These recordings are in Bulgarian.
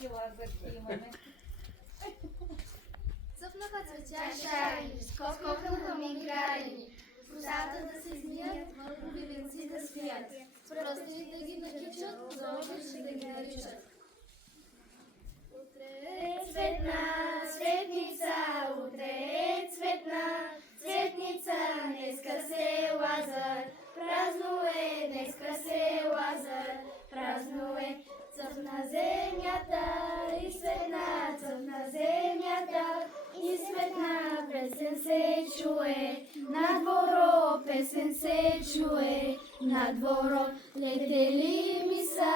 малки лазърки имаме. Цъфнаха цветя шарени, скокнаха ми градини, в русата да се измият, върхови венци да свият, пръсти да ги накичат, зомбиш да ги наричат. Утре е цветна цветница, утре е цветна цветница, днеска се Лазар празнуе, днеска се Лазар празнуе. Цъфна земята и светна, цъфна земята и светна, песен се чуе, на дворо песен се чуе, на дворо. Летели ми са,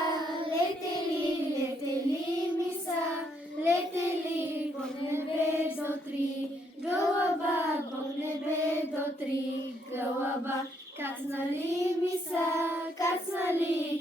летели ми са, летели под небе до три, гълъба под небе до три, гълъба. Кацнали ми са, кацнали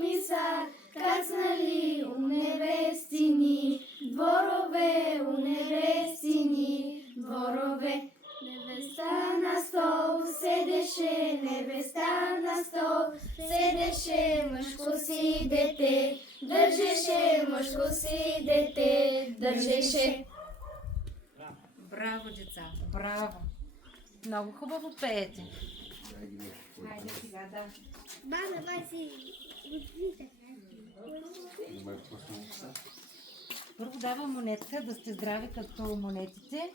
ми са, кацнали у небестини, дворове у небестини, дворове. Невеста на стол седеше, невеста на стол седеше, мъжко си дете, държеше, мъжко си дете, държеше. Браво, деца, браво! Много хубаво пеете. Хайде сега, да. Баба, давай си Първо давам монетка, да сте здрави като монетите,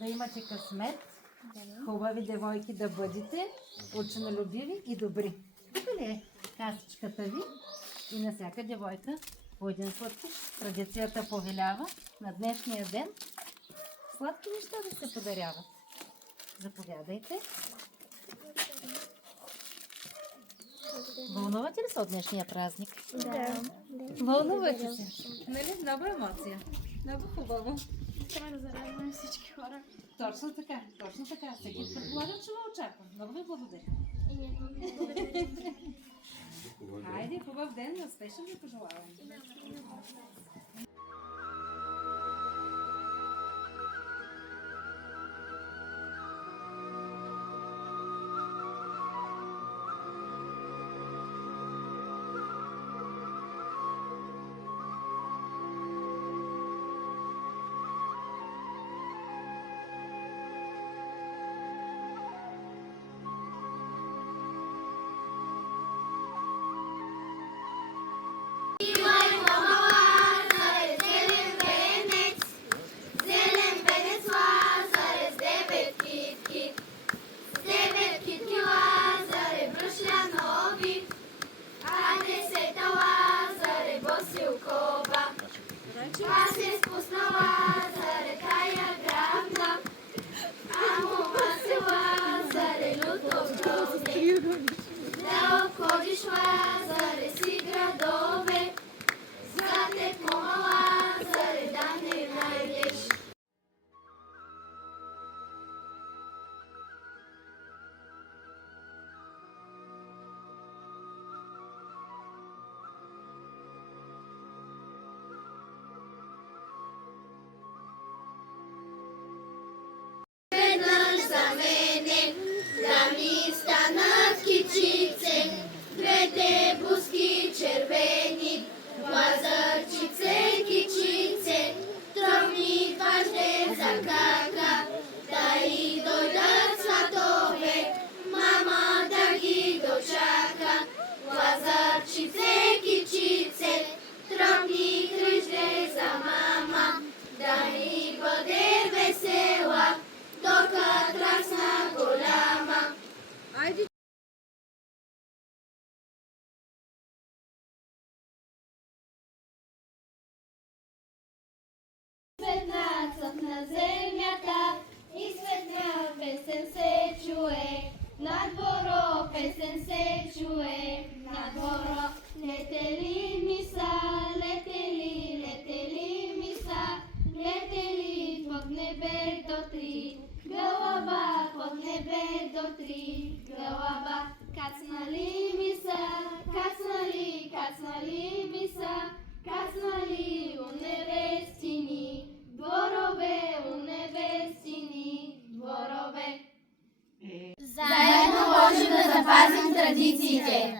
да имате късмет, хубави девойки да бъдете, ученолюбиви и добри. Тук ли е касичката ви? И на всяка девойка по един сладкиш. Традицията повелява на днешния ден сладки неща да се подаряват. Заповядайте. Вълнувате ли се от днешния празник? Да. Вълнувате се. Нали? Много емоция. Много хубаво. Трябва да зарадваме всички хора. Точно така, точно така. Всеки предполагам, че ме очаква. Много ви благодаря. И ние благодарим. Хайде, хубав ден, успешен ви пожелавам. Аз се спуснала за река я грабна, а мома се Лазаре люто гробне. Да обходиш Лазаре си градове, за те мома Лазаре да не найдеш. Веднъж за мене да ми станат кичице, двете бузки червени, лазърчице, кичице, тръмни дважде за кака, да и дойдат сватове, мама да ги дочака. Лазърчице, кичице, тръмни кръжде за мама, да ни бъде весела, докато расна голяма. Светна цъфна земята и светна песен се чуе, на дворо песен се чуе, на дворо. Летели ми са, летели ми са, летели под небе до три, гълъба под небе до три, гълъба. Кацнали ми са, кацнали ми са, кацнали у небестини, дворове у небестини, дворове. Заедно можем да запазим традициите.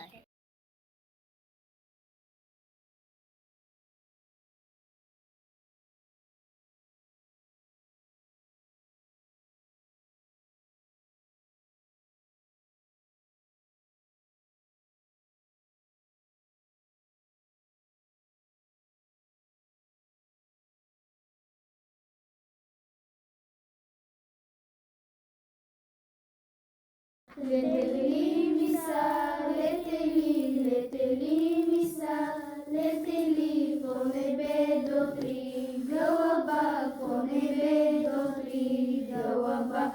Leteli misa, leteli misa, leteli pone bedotri, gawaba pone bedotri, gawaba